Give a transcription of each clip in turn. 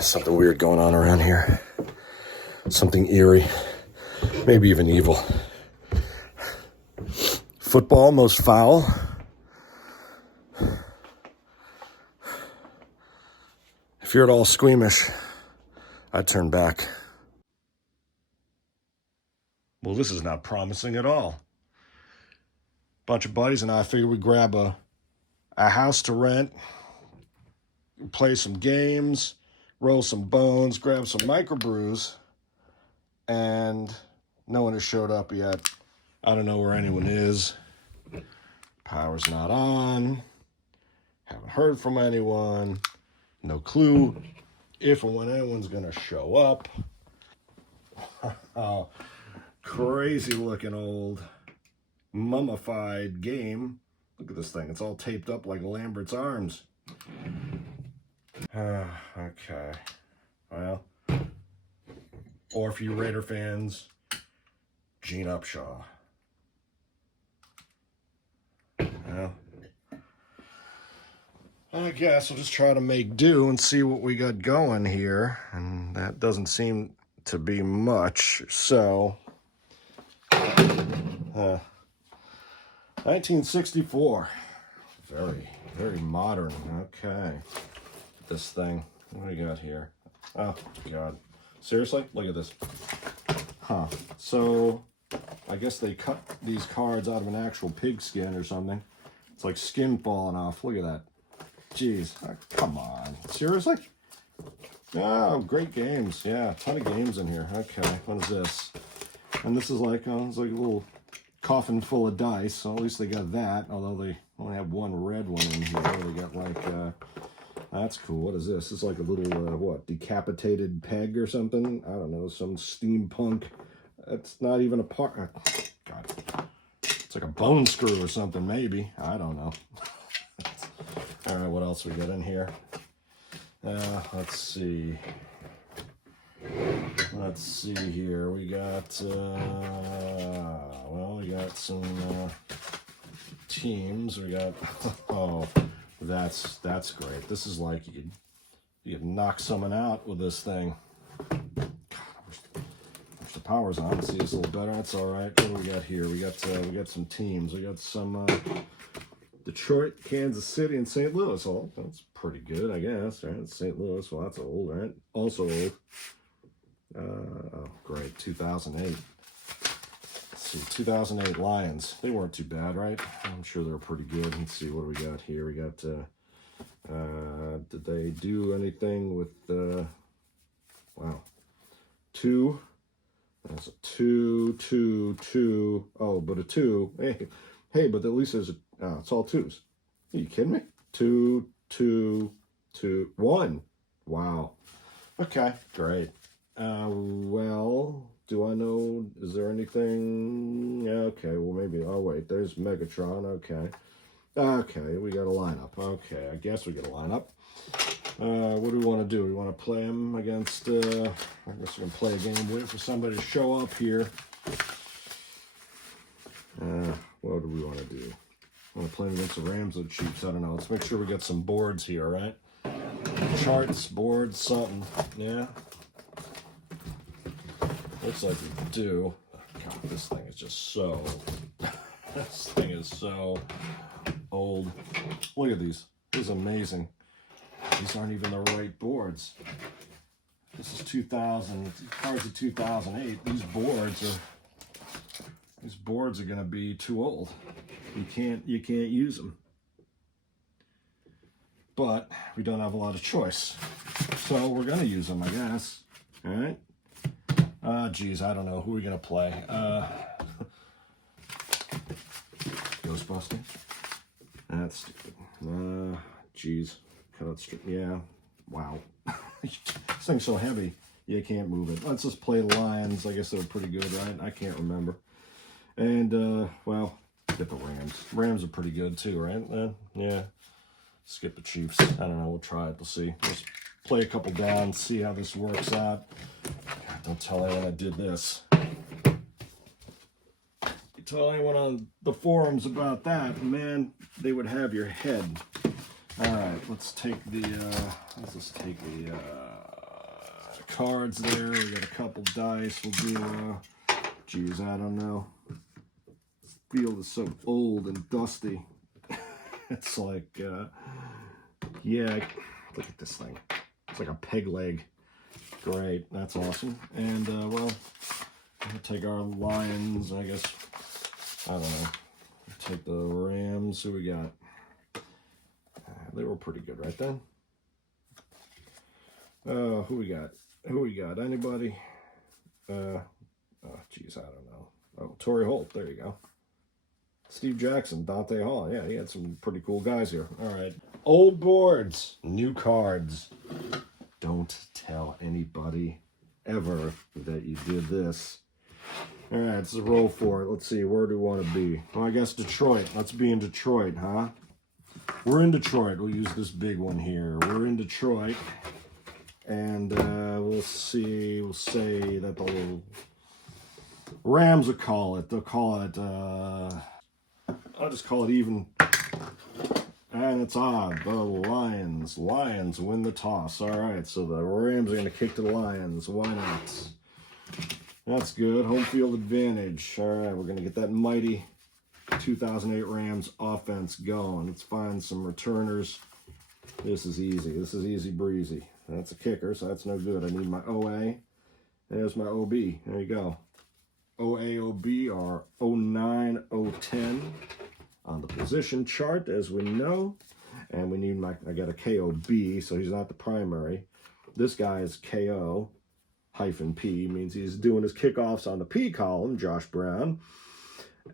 Something weird going on around here. Something eerie. Maybe even evil. Football, most foul. If you're at all squeamish, I'd turn back. Well, this is not promising at all. Bunch of buddies and I figured we'd grab a house to rent, play some games, roll some bones, grab some microbrews, and no one has showed up yet. I don't know where anyone is. Power's not on. Haven't heard from anyone. No clue if and when anyone's gonna show up. Oh, crazy looking old mummified game. Look at this thing. It's all taped up like Lambert's arms. Okay. Well, or for you Raider fans, Gene Upshaw. Well, I guess we'll just try to make do and see what we got going here. And that doesn't seem to be much. So, 1964. Very, very modern. Okay. This thing. What do we got here? Oh, God. Seriously? Look at this. Huh. So, I guess they cut these cards out of an actual pigskin or something. It's like skin falling off. Look at that. Jeez. Oh, come on. Seriously? Oh, great games. Yeah, a ton of games in here. Okay. What is this? And this is like, it's like a little coffin full of dice. So at least they got that. Although they only have one red one in here. They got like, that's cool. What is this? It's like a little, what, decapitated peg or something? I don't know, some steampunk. It's not even a part. God. It's like a bone screw or something, maybe. I don't know. All right, what else we got in here? Let's see. Let's see here. We got, well, we got some teams. We got, oh, that's great. This is like you could knock someone out with this thing. God, I wish the power's on. See this a little better. That's all right. What do we got here? We got some teams. We got some Detroit, Kansas City, and St. Louis. Oh, that's pretty good, I guess. Right? St. Louis. Well, that's old, right? Also old. Oh, great. 2008. Let's see. 2008 Lions. They weren't too bad, right? I'm sure they're pretty good. Let's see. What do we got here? We got, did they do anything with, wow. 2. That's a 2, 2, 2. Oh, but a 2. Hey, but at least there's a, it's all 2s. Are you kidding me? 2, 2, 2, 1. Wow. Okay, great. Well, do I know, is there anything? Yeah, okay, well maybe, oh wait, there's Megatron, okay. Okay, we got a lineup. Okay, I guess we get a lineup. What do we want to do? We want to play them against, I guess we're going to play a game, wait for somebody to show up here. What do we want to do? I want to play them against the Rams or the Chiefs, I don't know. Let's make sure we get some boards here, right? Charts, boards, something, yeah. Looks like we do. God, this thing is just so, this thing is so old. Look at these. This is amazing. These aren't even the right boards. This is 2000, cards of 2008. These boards are going to be too old. You can't use them. But we don't have a lot of choice. So we're going to use them, I guess. All right. Geez, I don't know. Who are we going to play? Ghostbusters? That's stupid. Geez. Cut out strip. Yeah. Wow. This thing's so heavy, you can't move it. Let's just play the Lions. I guess they were pretty good, right? I can't remember. And, well, get the Rams. Rams are pretty good, too, right? Yeah. Skip the Chiefs. I don't know. We'll try it. We'll see. Let's play a couple down, see how this works out. God, don't tell anyone I did this. You tell anyone on the forums about that, man, they would have your head. All right, let's take the, cards there. We got a couple dice. We'll do, geez, I don't know. Field is so old and dusty. It's like, yeah, look at this thing. It's like a peg leg. Great, that's awesome. And, well, we'll take our Lions, I guess. I don't know. Take the Rams. Who we got? They were pretty good right then. Who we got? Who we got? Anybody? Oh, geez, I don't know. Oh, Torrey Holt. There you go. Steve Jackson, Dante Hall. Yeah, he had some pretty cool guys here. All right. Old boards, new cards. Don't tell anybody ever that you did this. All right, let's roll for it. Let's see, where do we want to be? Well, I guess Detroit. Let's be in Detroit, huh? We're in Detroit. We'll use this big one here. We're in Detroit. And we'll see. We'll say that the Rams will call it. They'll call it, I'll just call it even. And it's odd. The Lions. Lions win the toss. All right, so the Rams are going to kick to the Lions. Why not? That's good. Home field advantage. All right, we're going to get that mighty 2008 Rams offense going. Let's find some returners. This is easy. This is easy breezy. That's a kicker, so that's no good. I need my OA. There's my OB. There you go. OA, OB are 09, 010 on the position chart, as we know. And we need I got a KOB, so he's not the primary. This guy is KO. Hyphen P means he's doing his kickoffs on the P column, Josh Brown.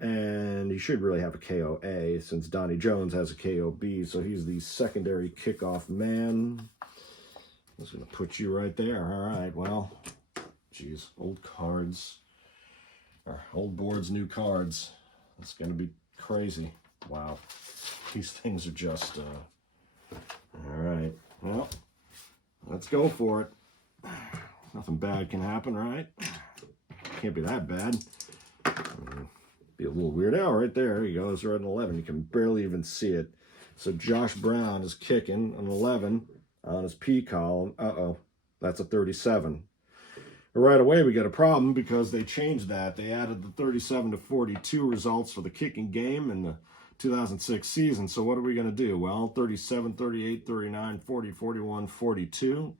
And he should really have a KOA since Donnie Jones has a KOB, so he's the secondary kickoff man. I'm just going to put you right there. All right, well, geez, old cards. Or old boards, new cards. It's going to be crazy. Wow. These things are just, all right. Well, let's go for it. Nothing bad can happen, right? Can't be that bad. Be a little weird. Oh, right there. There you go. It's right an 11. You can barely even see it. So Josh Brown is kicking an 11 on his P column. Uh-oh. That's a 37. Right away, we got a problem because they changed that. They added the 37 to 42 results for the kicking game in the 2006 season. So what are we going to do? Well, 37, 38, 39, 40, 41, 42.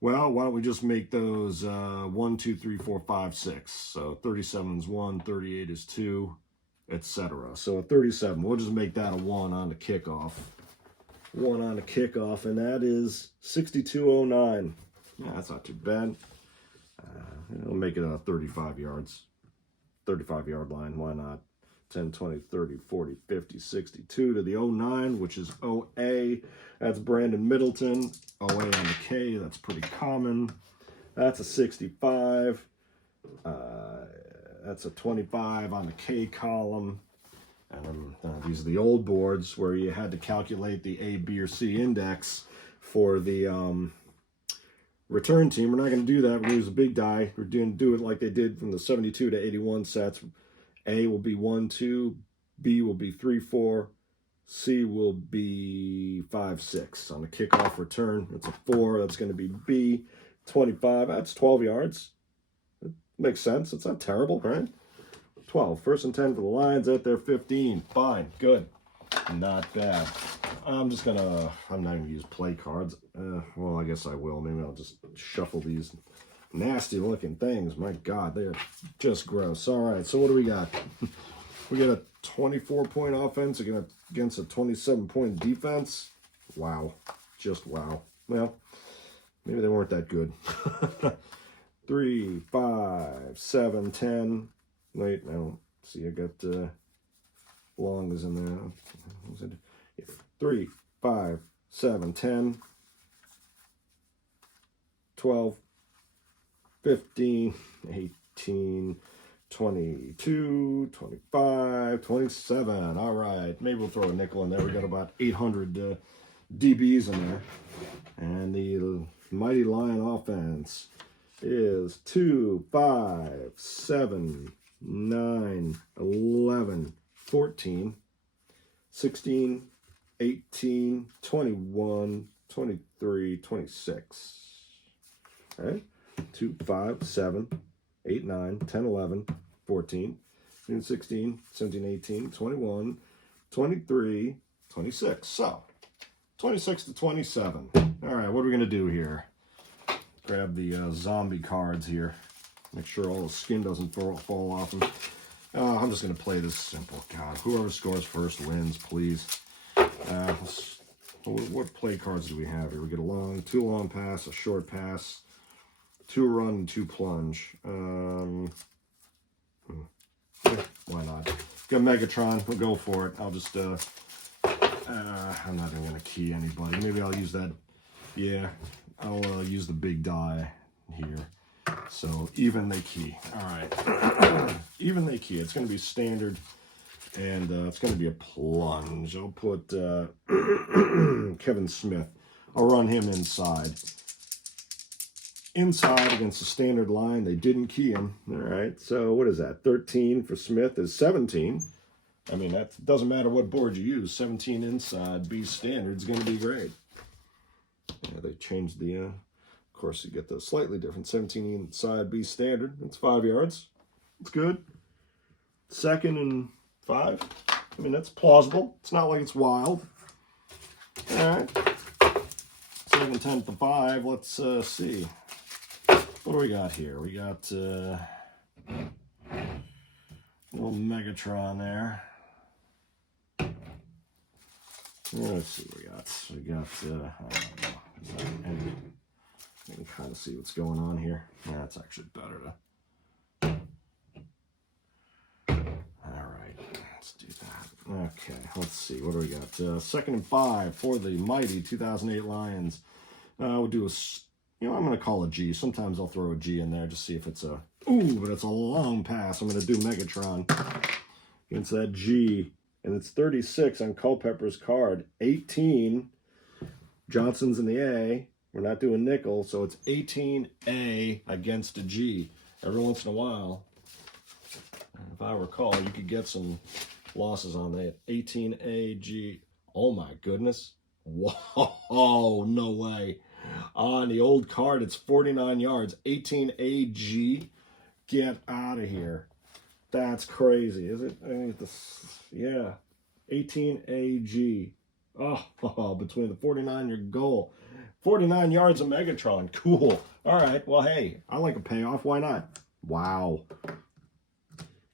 Well, why don't we just make those 1, 2, 3, 4, 5, 6. So 37 is 1, 38 is 2, etc. So at 37, we'll just make that a 1 on the kickoff. 1 on the kickoff, and that is 6209. Yeah, that's not too bad. We'll make it 35 yards. 35-yard line, why not? 10, 20, 30, 40, 50, 62 to the 09, which is OA. That's Brandon Middleton. OA on the K, that's pretty common. That's a 65. That's a 25 on the K column. And these are the old boards where you had to calculate the A, B, or C index for the return team. We're not going to do that. We're going to use a big die. We're going to do it like they did from the 72 to 81 sets. A will be 1, 2. B will be 3, 4. C will be 5, 6. On the kickoff return, it's a 4. That's going to be B. 25. That's 12 yards. It makes sense. It's not terrible, right? 12. First and 10 for the Lions at their 15. Fine. Good. Not bad. I'm not going to use play cards. Well, I guess I will. Maybe I'll just shuffle these nasty looking things. My God, they're just gross. All right, so what do we got? We got a 24-point offense against a 27-point defense. Wow. Just wow. Well, maybe they weren't that good. 3, 5, 7, 10. Wait, no. See, I got long is in there. 3, 5, 7, 10, 12, 15, 18, 22, 25, 27. All right. Maybe we'll throw a nickel in there. We got about 800 DBs in there. And the mighty Lion offense is 2, 5, 7, 9, 11, 14, 16, 18, 21, 23, 26. All right. 2, 5, 7, 8, 9, 10, 11, 14, 15, 16, 17, 18, 21, 23, 26. So, 26 to 27. All right, what are we going to do here? Grab the zombie cards here. Make sure all the skin doesn't fall off them. I'm just going to play this simple. God, whoever scores first wins, please. What play cards do we have here? We get a 2 long pass, a short pass, 2 run, and 2 plunge. Yeah, why not? Got Megatron. We'll go for it. I'll just, I'm not even going to key anybody. Maybe I'll use that. Yeah, I'll use the big die here. So, even they key. All right. Even they key. It's going to be standard. And it's going to be a plunge. I'll put Kevin Smith. I'll run him inside. Inside against the standard line. They didn't key him. All right. So what is that? 13 for Smith is 17. I mean, that doesn't matter what board you use. 17 inside, B standard is going to be great. Yeah, they changed the, of course, you get the slightly different. 17 inside, B standard. It's 5 yards. It's good. 2nd and 5. I mean, that's plausible. It's not like it's wild. All right. 2nd, 10th to 5. Let's see. What do we got here? We got little Megatron there. Let's see what we got. We got, I don't know. Is that any, you can kind of see what's going on here. Yeah, that's actually better to. All right, let's do that. Okay, let's see. What do we got? 2nd and 5 for the mighty 2008 Lions. We'll do a, I'm going to call a G. Sometimes I'll throw a G in there just see if it's a, but it's a long pass. I'm going to do Megatron against that G. And it's 36 on Culpepper's card. 18. Johnson's in the A. We're not doing nickel, so it's 18A against a G. Every once in a while, if I recall, you could get some losses on that. 18AG. Oh my goodness. Whoa, no way. On the old card, it's 49 yards. 18AG. Get out of here. That's crazy, is it? I mean, yeah. 18AG. Oh, between the 49-yard goal. 49 yards of Megatron. Cool. All right. Well, hey, I like a payoff. Why not? Wow.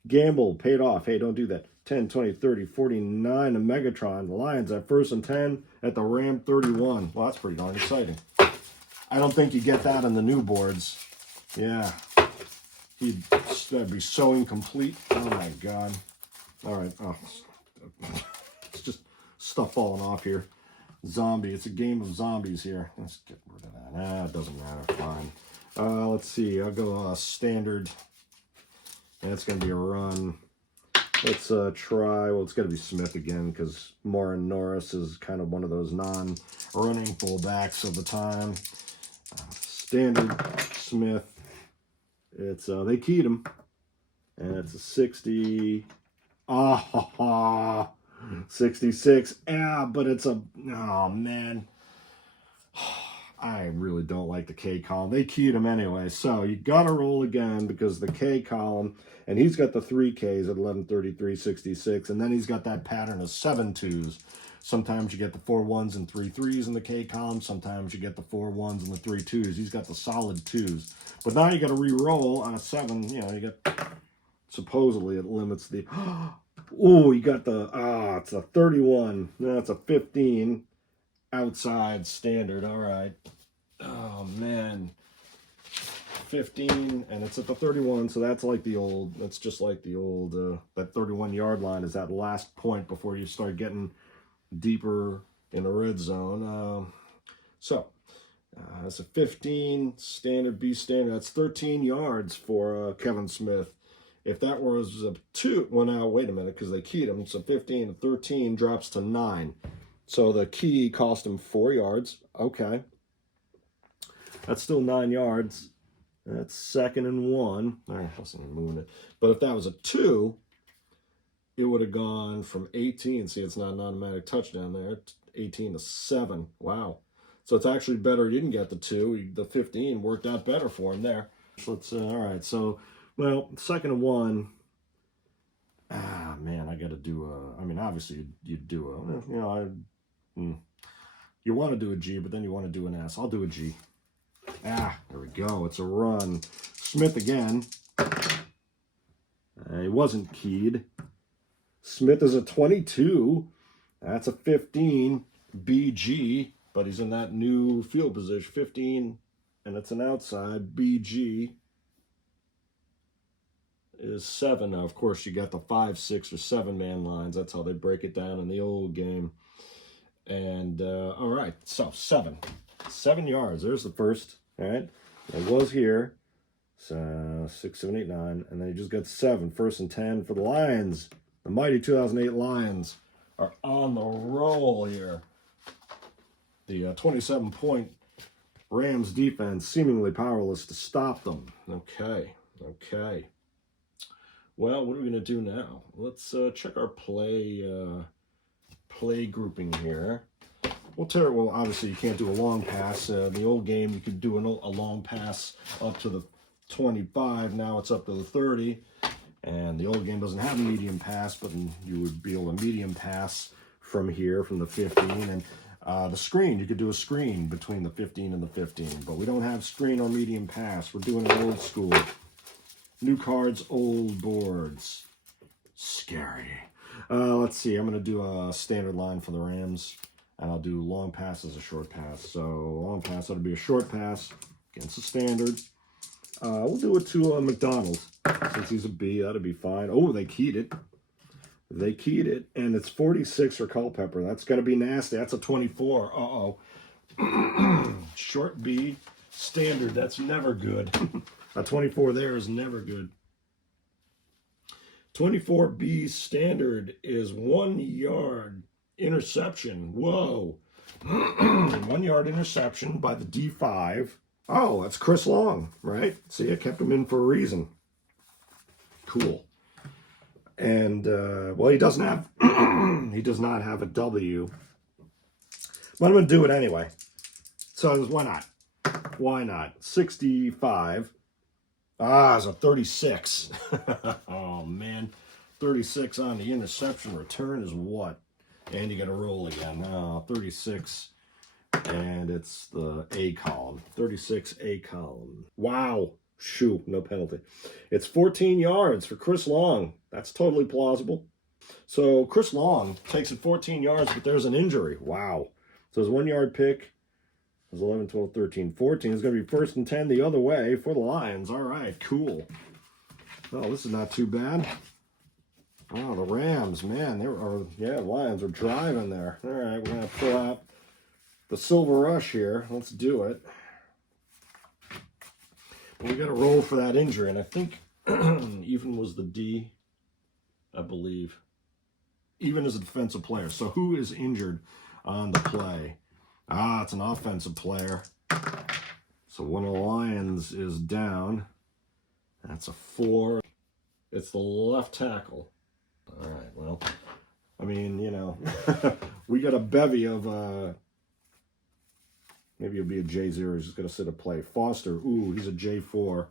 Gamble. Paid off. Hey, don't do that. 10, 20, 30, 49 of Megatron. The Lions at 1st and 10 at the Ram 31. Well, that's pretty darn exciting. I don't think you get that on the new boards. Yeah. That'd be so incomplete. Oh, my God. All right. Oh, it's just stuff falling off here. Zombie. It's a game of zombies here. Let's get rid of that. Ah, it doesn't matter. Fine. Let's see. I'll go standard. That's going to be a run. Let's try. Well, it's got to be Smith again because Morin Norris is kind of one of those non-running fullbacks of the time. Standard Smith. It's they keyed him, and it's a 60. 66. Yeah, but it's a, oh man. I really don't like the K column. They keyed him anyway, so you gotta roll again because the K column, and he's got the 3 Ks at 11, 33, 66, and then he's got that pattern of 7 2s. Sometimes you get the 4 1s and 3 3s in the K column. Sometimes you get the 4 1s and the 3 2s. He's got the solid 2s. But now you got to re-roll on a 7. You know, you got, supposedly it limits the, oh, you got the, it's a 31. No, it's a 15 outside standard. All right. Oh, man. 15, and it's at the 31, so that's like the old, that's just like the old, that 31-yard line is that last point before you start getting deeper in the red zone. It's a 15 standard, B standard. That's 13 yards for Kevin Smith. If that was a 2, well, now wait a minute, because they keyed him. So 15 and 13 drops to 9. So the key cost him 4 yards. Okay, that's still 9 yards. That's 2nd and 1. All right, I wasn't moving it. But if that was a 2, it would have gone from 18. See, it's not an automatic touchdown there. 18 to 7. Wow. So it's actually better he didn't get the 2. The 15 worked out better for him there. Let's, all right, so, well, 2nd and 1. Ah, man, I got to do a, I mean, obviously you do a, you know, you want to do a G, but then you want to do an S. I'll do a G. Ah, there we go. It's a run. Smith again. He wasn't keyed. Smith is a 22. That's a 15. BG, but he's in that new field position. 15, and it's an outside. BG is 7. Now, of course, you got the 5, 6, or 7-man lines. That's how they break it down in the old game. And, all right, so 7. 7 yards. There's the first, all right? It was here. So 6, 7, 8, 9, and then he just got 7. 1st and 10 for the Lions. The mighty 2008 Lions are on the roll here. The 27-point Rams defense seemingly powerless to stop them. Okay, okay. Well, what are we going to do now? Let's check our play grouping here. Well, obviously you can't do a long pass. The old game, you could do a long pass up to the 25. Now it's up to the 30. And the old game doesn't have a medium pass, but you would be able to medium pass from here, from the 15. And the screen, you could do a screen between the 15 and the 15. But we don't have screen or medium pass. We're doing it old school. New cards, old boards. Scary. Let's see. I'm going to do a standard line for the Rams. And I'll do long pass as a short pass. So long pass, that'll be a short pass against the standard. We'll do it to McDonald. Since he's a B, that'll be fine. Oh, they keyed it. They keyed it. And it's 46 for Culpepper. That's going to be nasty. That's a 24. Uh-oh. Short B, standard. That's never good. A 24 there is never good. 24B standard is 1 yard interception. Whoa. 1 yard interception by the D5. Oh, that's Chris Long, right? See, I kept him in for a reason. Cool. And, well, he doesn't have, he does not have a W. But I'm going to do it anyway. So why not? Why not? 65. Ah, it's a 36. Oh, man. 36 on the interception return is what? And you got to roll again. 36. And it's the A column. 36 A column. Wow. Shoot, no penalty. It's 14 yards for Chris Long. That's totally plausible. So Chris Long takes it 14 yards, but there's an injury. Wow. So his 1 yard pick is 11, 12, 13, 14. It's going to be 1st and 10 the other way for the Lions. All right, cool. Oh, this is not too bad. Oh, the Rams, man. Lions are driving there. All right, we're going to pull out the Silver Rush here. Let's do it. We got to roll for that injury, and I think even was the D, I believe. Even as a defensive player. So who is injured on the play? Ah, it's an offensive player. So one of the Lions is down. That's a 4. It's the left tackle. All right, well, I mean, you know, we got a bevy of, maybe it'll be a J0. He's just going to sit a play. Foster, ooh, he's a J4.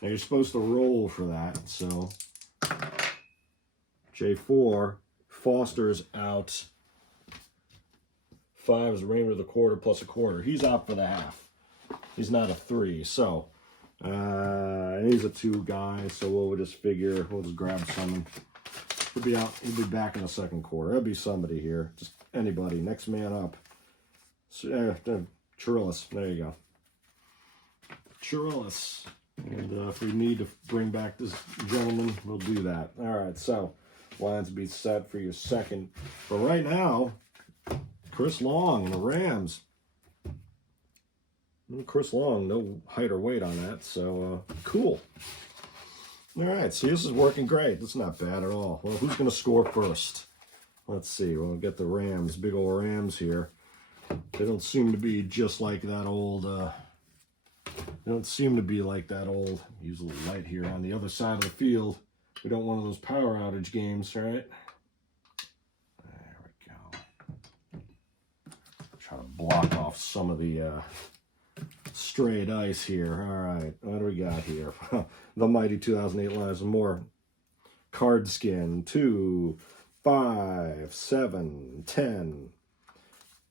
Now, you're supposed to roll for that, so J4, Foster's out. 5 is the remainder of the quarter plus a quarter. He's out for the half. He's not a 3, so he's a 2 guy, so we'll just figure, we'll just grab someone. He'll be out, he'll be back in the second quarter. There'll be somebody here, just anybody, next man up. So, Chirillis, there you go. Chirillis. And if we need to bring back this gentleman, we'll do that. All right, so Lions be set for your second. But right now, Chris Long and the Rams. Chris Long, no height or weight on that, so cool. All right, see, this is working great. This is not bad at all. Well, who's going to score first? Let's see. We'll get the Rams, big old Rams here. They don't seem to be just like that old, they don't seem to be like that old, use a little light here on the other side of the field. We don't want one of those power outage games, right? There we go. Try to block off some of the straight ice here. All right, what do we got here? The mighty 2008 Lions. More card skin. 2, 5, 7, 10,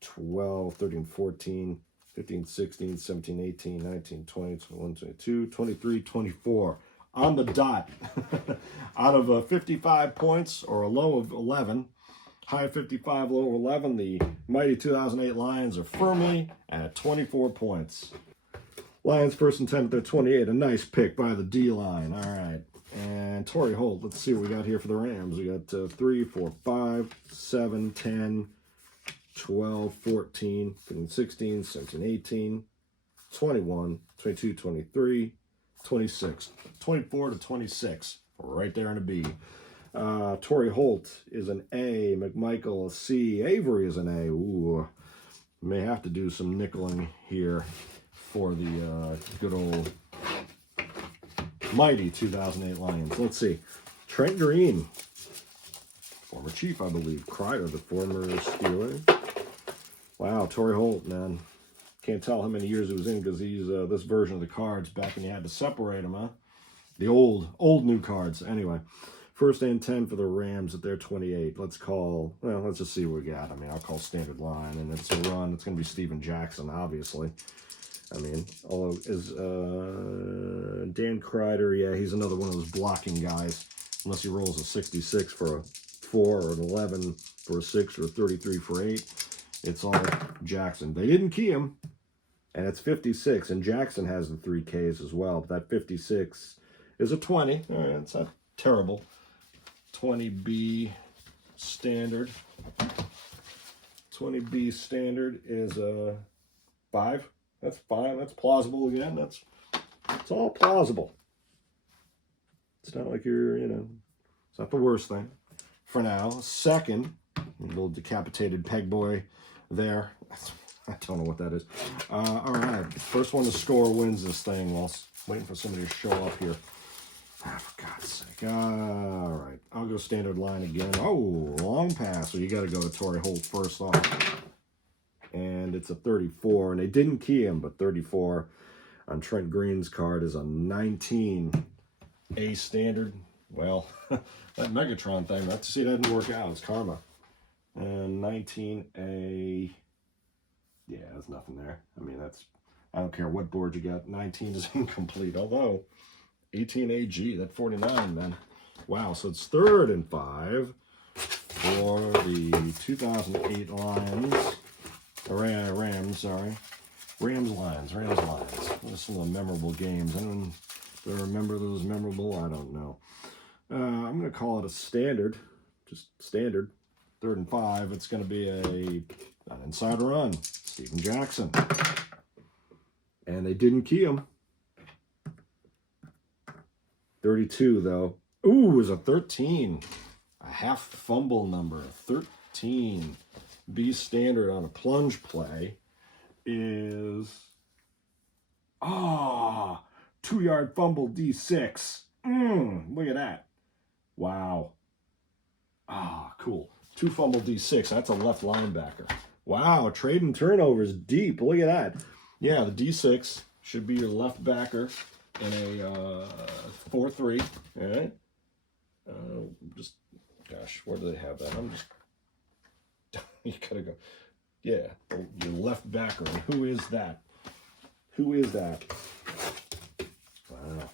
12, 13, 14, 15, 16, 17, 18, 19, 20, 21, 22, 23, 24. On the dot. Out of 55 points, or a low of 11, high 55, low of 11, the mighty 2008 Lions are firmly at 24 points. Lions first and 10 at their 28. A nice pick by the D-line. All right. And Torrey Holt, let's see what we got here for the Rams. We got 3, 4, 5, 7, 10, 12, 14, 15, 16, 17, 18, 21, 22, 23, 26. 24 to 26. Right there in a B. Torrey Holt is an A. McMichael a C. Avery is an A. Ooh. May have to do some nickeling here for the good old mighty 2008 Lions. Let's see. Trent Green. Former Chief, I believe. Kreider, the former Steeler. Wow, Torrey Holt, man. Can't tell how many years he was in because he's this version of the cards back when you had to separate them, huh? The old new cards. Anyway, first and 10 for the Rams at their 28. Let's just see what we got. I mean, I'll call standard line, and it's a run. It's going to be Steven Jackson, obviously. I mean, although is Dan Kreider, yeah, he's another one of those blocking guys. Unless he rolls a 66 for a 4 or an 11 for a 6 or a 33 for 8. It's all Jackson. They didn't key him, and it's 56, and Jackson has the 3 Ks as well. That 56 is a 20. All right, it's not terrible. 20B standard. 20B standard is a 5. That's fine. That's plausible again. It's all plausible. It's not like you're, it's not the worst thing for now. Second, a little decapitated peg boy there. I don't know what that is. All right. First one to score wins this thing while waiting for somebody to show up here. For God's sake. All right. I'll go standard line again. Oh, long pass. So you got to go to Torrey Holt first off. And it's a 34. And they didn't key him, but 34 on Trent Green's card is a 19. A standard. Well, that Megatron thing, that didn't work out. It's karma. And 19A. Yeah, there's nothing there. I mean, I don't care what board you got. 19 is incomplete. Although, 18AG, that 49, man. Wow, so it's 3rd and 5 for the 2008 Lions. Rams, sorry. Rams Lions. What are some of the memorable games? Do I remember those memorable? I don't know. I'm going to call it a standard. Just standard. 3rd and 5. It's going to be an inside run. Steven Jackson. And they didn't key him. 32, though. Ooh, it was a 13. A half fumble number. 13. B standard on a plunge play is 2-yard fumble D6. Look at that. Wow. Cool. 2 fumble D6. That's a left linebacker. Wow, trading turnovers deep. Look at that. Yeah, the D6 should be your left backer in a 4-3. All right. Gosh, where do they have that? You gotta go. Yeah, your left backer. And who is that? Wow.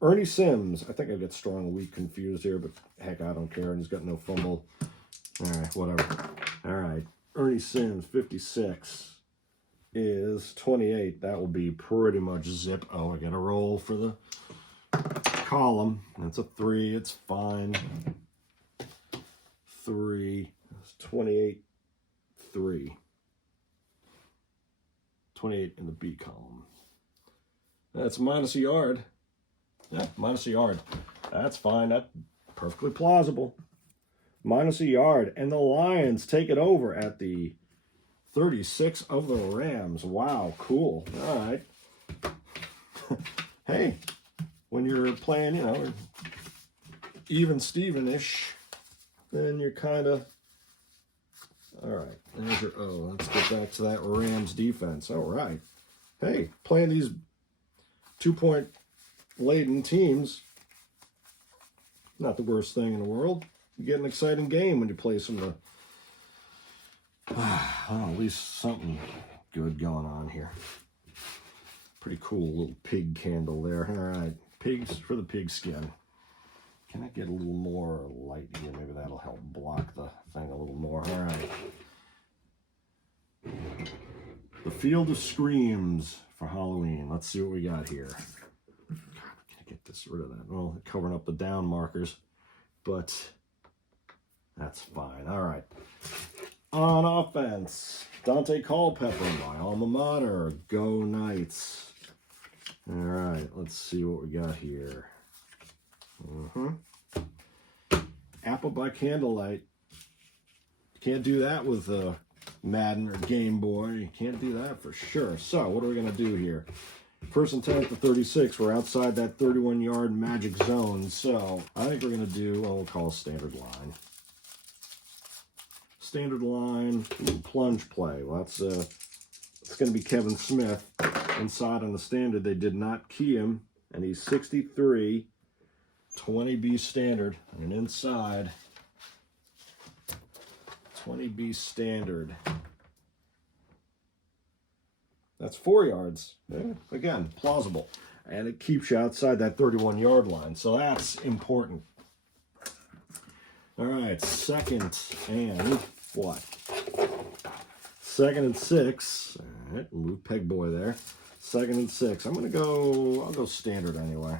Ernie Sims. I think I get strong and weak confused here, but heck, I don't care. And he's got no fumble. All right, whatever. All right. Ernie Sims, 56, is 28. That will be pretty much zip. Oh, I got to roll for the column. That's a 3. It's fine. 3. That's 28. 3. 28 in the B column. That's minus a yard. Yeah, minus a yard. That's fine. That's perfectly plausible. Minus a yard. And the Lions take it over at the 36 of the Rams. Wow, cool. All right. Hey, when you're playing, even Steven-ish, then you're kind of All right. There's your, oh, let's get back to that Rams defense. All right. Hey, playing these 2-point laden teams, not the worst thing in the world. You get an exciting game when you play some of the, well, at least something good going on here. Pretty cool little pig candle there. All right, pigs for the pig skin. Can I get a little more light here? Maybe that'll help block the thing a little more. All right. The Field of Screams for Halloween. Let's see what we got here. God, can I get this rid of that? Well, covering up the down markers, but that's fine. All right. On offense, Dante Culpepper, my alma mater. Go Knights. All right, let's see what we got here. Apple by candlelight. Can't do that with Madden or Game Boy. You can't do that for sure. So what are we going to do here? 1st and 10 to 36. We're outside that 31-yard magic zone. So I think we're going to do, well, we'll call a standard line. Standard line, plunge play. Well, that's it's going to be Kevin Smith. Inside on the standard, they did not key him, and he's 63, 20B standard, and inside 20B standard. That's 4 yards. Yeah, again, plausible. And it keeps you outside that 31-yard line, so that's important. All right, 2nd and what? 2nd and 6. All right, move Peg Boy there. 2nd and 6. I'm going to go, I'll go standard anyway.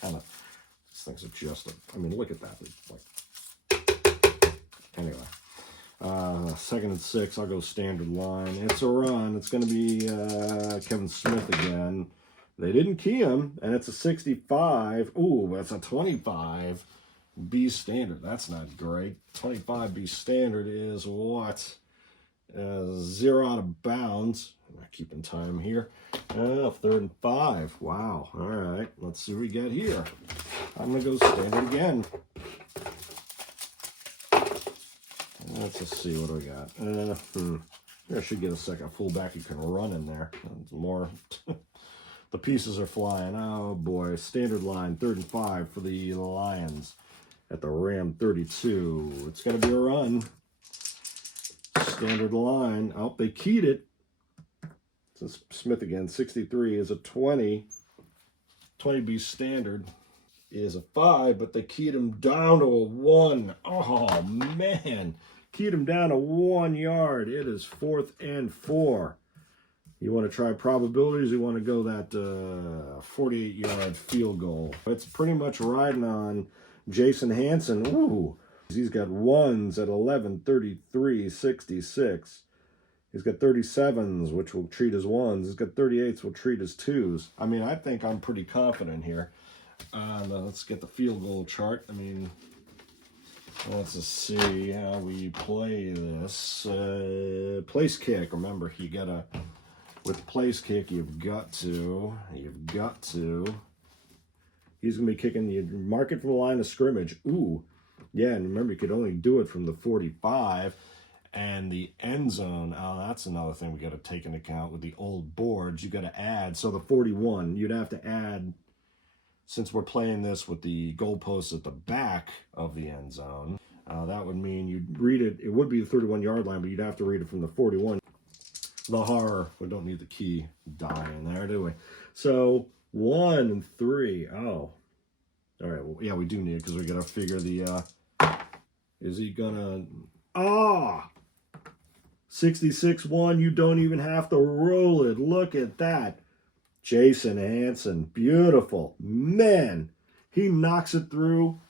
Kind of, these things are just, I mean, look at that. Like, anyway. 2nd and 6, I'll go standard line. It's a run. It's going to be Kevin Smith again. They didn't key him, and it's a 65. Ooh, that's a 25 B standard. That's not great. 25 B standard is what? 0 out of bounds. I'm not keeping time here. 3rd and 5. Wow. All right. Let's see what we get here. I'm going to go standard again. Let's just see what we got. I should get a second fullback who can run in there. It's more. The pieces are flying. Oh boy. Standard line, 3rd and 5 for the Lions at the Ram 32. It's going to be a run. Standard line. Oh, they keyed it. This is Smith again. 63 is a 20. 20B standard is a 5, but they keyed him down to a 1. Oh, man. Keyed him down to 1 yard. It is 4th and 4. You want to try probabilities? You want to go that 48-yard field goal. It's pretty much riding on Jason Hanson. Ooh. He's got 1s at 11, 33, 66. He's got 37s, which will treat as 1s. He's got 38s, will treat as 2s. I mean, I think I'm pretty confident here. Let's get the field goal chart. I mean, let's just see how we play this. Place kick. Remember, you got to, with place kick, you've got to. He's going to be kicking, you mark it from the line of scrimmage. Ooh. Yeah, and remember, you could only do it from the 45 and the end zone. Oh, that's another thing we got to take into account with the old boards. You got to add, so the 41, you'd have to add, since we're playing this with the goalposts at the back of the end zone, that would mean you'd read it, it would be the 31-yard line, but you'd have to read it from the 41. The horror, we don't need the key die in there, do we? So 1 and 3, oh. All right, well, yeah, we do need it because we got to figure the, is he gonna, 66-1, you don't even have to roll it. Look at that. Jason Hanson, beautiful. Man, he knocks it through,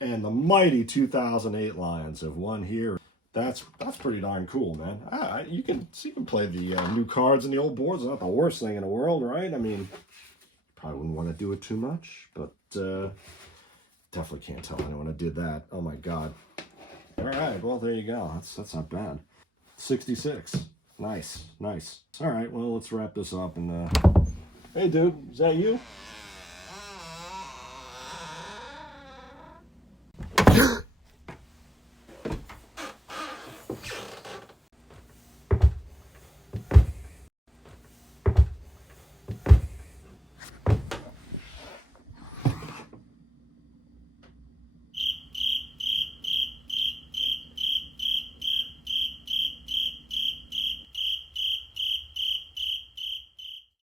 and the mighty 2008 Lions have won here. That's pretty darn cool, man. You can play the new cards and the old boards. It's not the worst thing in the world, right? I mean, probably wouldn't want to do it too much, but definitely can't tell anyone I did that. Oh my God. All right, well, there you go. That's not bad. 66. Nice. All right, well, let's wrap this up. And hey, dude, is that you?